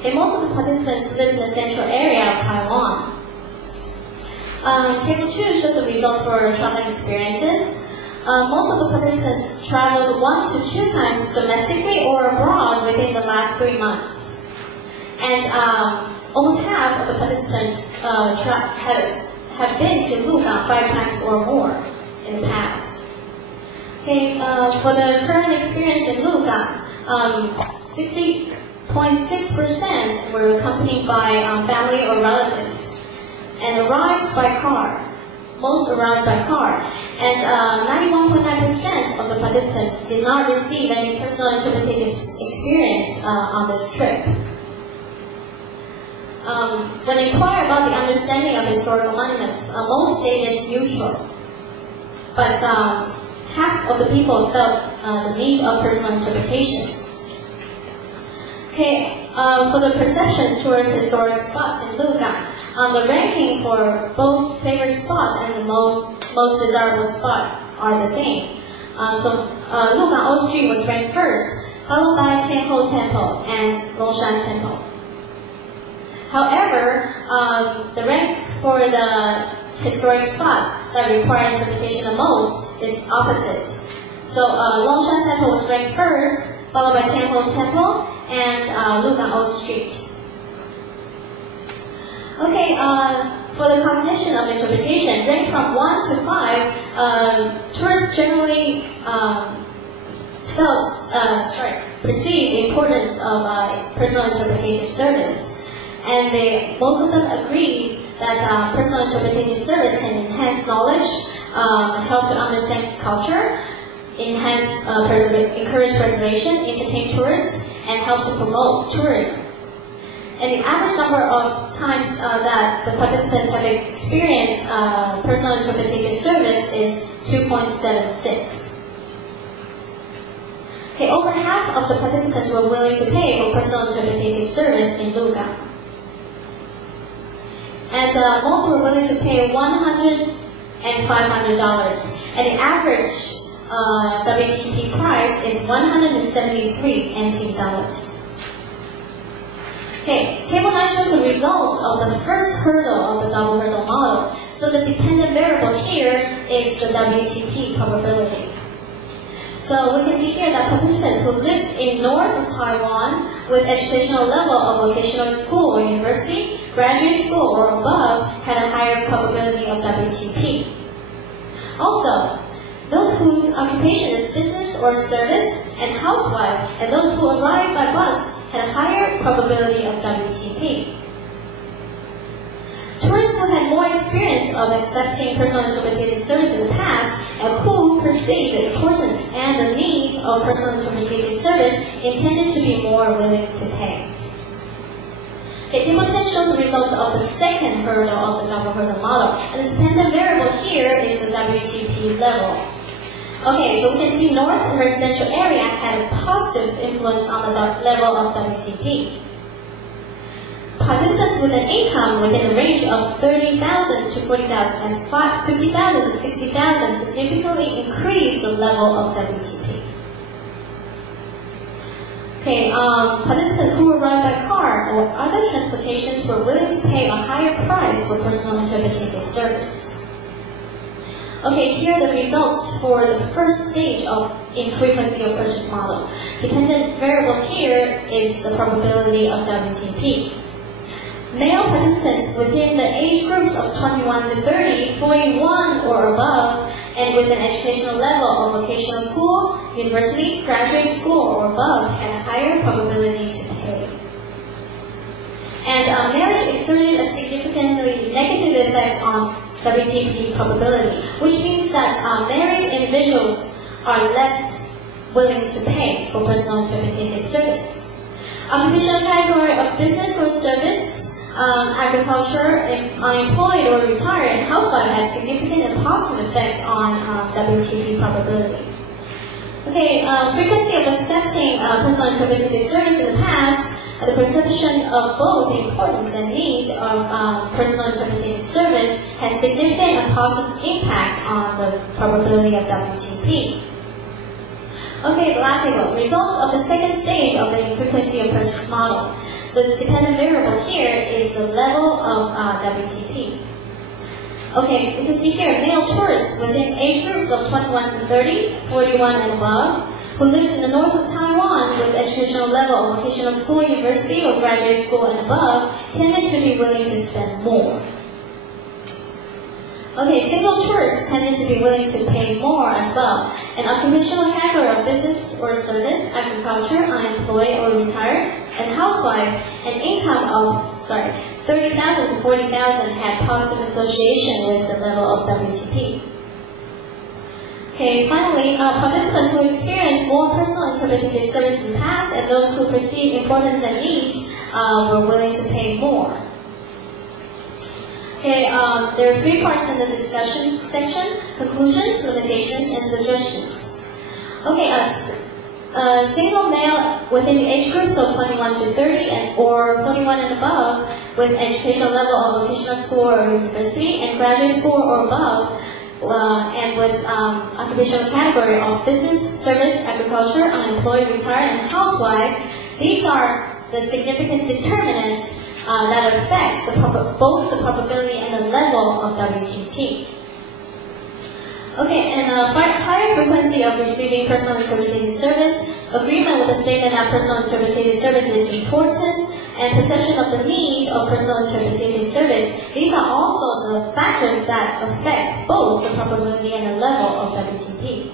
Okay, most of the participants live in the central area of Taiwan. Table 2 shows the result for traveling experiences. Most of the participants traveled 1 to 2 times domestically or abroad within the last 3 months. And almost half of the participants have been to Lugang 5 times or more in the past. Okay, for the current experience in Lugang, 60.6% were accompanied by family or relatives, and arrived by car. Most arrived by car, and 91.9% of the participants did not receive any personal interpretative experience on this trip. When inquired about the understanding of historical monuments, most stated neutral, but half of the people felt the need of personal interpretation. Okay, for the perceptions towards historic spots in Lugang, the ranking for both favorite spot and the most desirable spot are the same. Lugang Old Street was ranked first, followed by Tianhe Temple and Longshan Temple. However, the rank for the historic spots that require interpretation the most is opposite. So Longshan Temple was ranked first, followed by Tianhe Temple and Lugang Old Street. Okay, for the cognition of interpretation, ranked from 1 to 5, tourists generally perceived the importance of personal interpretative service. And most of them agreed that personal interpretative service can enhance knowledge, help to understand culture, encourage preservation, entertain tourists, and help to promote tourism. And the average number of times that the participants have experienced personal interpretative service is 2.76. Okay, over half of the participants were willing to pay for personal interpretative service in Lugang. And most were willing to pay $100 and $500. And the average WTP price is 173 NT dollars. Okay, table 9 shows the results of the first hurdle of the double hurdle model. So the dependent variable here is the WTP probability. So we can see here that participants who lived in north of Taiwan with educational level of vocational school or university, graduate school or above had a higher probability of WTP. Also, those whose occupation is business or service and housewife, and those who arrived by bus had a higher probability of WTP. Tourists who had more experience of accepting personal interpretative service in the past and who perceived the importance and the need of personal interpretative service intended to be more willing to pay. Okay, table 10 shows the results of the second hurdle of the double hurdle model, and the dependent variable here is the WTP level. Okay, so we can see north and residential area had a positive influence on the level of WTP. Participants with an income within the range of 30,000 to 40,000 and 50,000 to 60,000 significantly increased the level of WTP. Okay, participants who arrived by car or other transportations were willing to pay a higher price for personal interpretative service. Okay, here are the results for the first stage in frequency of purchase model. Dependent variable here is the probability of WTP. Male participants within the age groups of 21 to 30, 41 or above, and with an educational level of vocational school, university, graduate school or above had a higher probability to pay. And marriage exerted a significantly negative effect on WTP probability, which means that married individuals are less willing to pay for personal interpretative service. Occupational category of business or service, agriculture, unemployed or retired, and housewife has significant and positive effect on WTP probability. Okay, frequency of accepting personal interpretative service in the past, the perception of both the importance and need of personal interpretative service has significant and positive impact on the probability of WTP. Okay, the last table, results of the second stage of the frequency of purchase model. the dependent variable here is the level of WTP. Okay, we can see here male tourists within age groups of 21 to 30, 41 and above, who lives in the north of Taiwan with educational level of vocational school, university, or graduate school and above, tended to be willing to spend more. Okay, single tourists tended to be willing to pay more as well. An occupational category of business or service, agriculture, unemployed or retired, and housewife, an income of, 30,000 to 40,000 had positive association with the level of WTP. Okay, finally, participants who experienced more personal interpretative service in the past and those who perceived importance and needs were willing to pay more. Okay, there are 3 parts in the discussion section: conclusions, limitations, and suggestions. Okay, a single male within the age groups of 21 to 30 or 41 and above with educational level of vocational school or university and graduate school or above, and with occupational category of business, service, agriculture, unemployed, retired, and housewife, these are the significant determinants that affects both the probability and the level of WTP. Okay, and higher frequency of receiving personal interpretative service, agreement with the statement that personal interpretative service is important, and perception of the need of personal interpretative service, these are also the factors that affect both the probability and the level of WTP.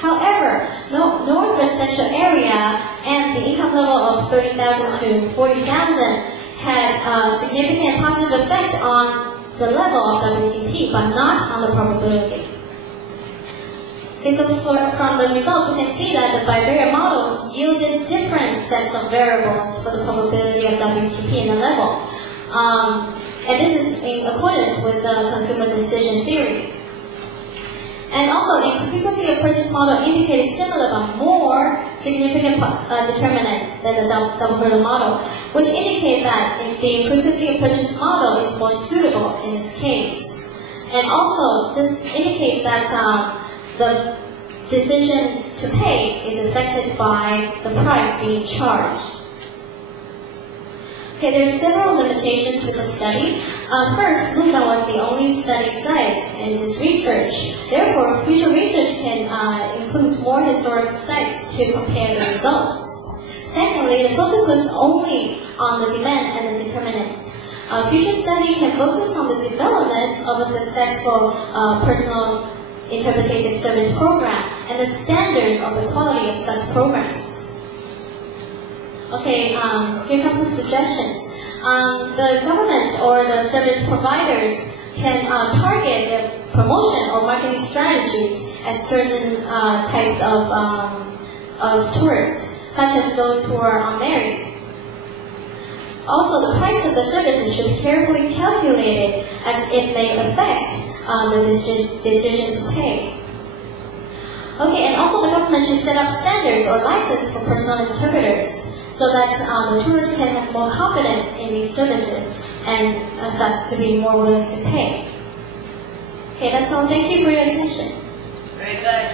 However, North residential area and the income level of 30,000 to 40,000 had a significant positive effect on the level of WTP, but not on the probability. Okay, so from the results, we can see that the bivariate models yielded different sets of variables for the probability of WTP and the level. And this is in accordance with the consumer decision theory. And also, the frequency of purchase model indicated similar but more significant determinants than the double hurdle model, which indicate that the frequency of purchase model is more suitable in this case. And also, this indicates that the decision to pay is affected by the price being charged. Okay, there are several limitations with the study. First, Luca was the only study site in this research. Therefore, future research can include more historic sites to compare the results. Secondly, the focus was only on the demand and the determinants. Future study can focus on the development of a successful personal interpretative service program and the standards of the quality of such programs. Okay, here comes the suggestions. The government or the service providers can target their promotion or marketing strategies at certain types of tourists, such as those who are unmarried. Also, the price of the services should be carefully calculated as it may affect the decision to pay. Okay, and also the government should set up standards or license for personal interpreters so that the tourists can have more confidence in these services and thus to be more willing to pay. Okay, that's all. Thank you for your attention. Very good.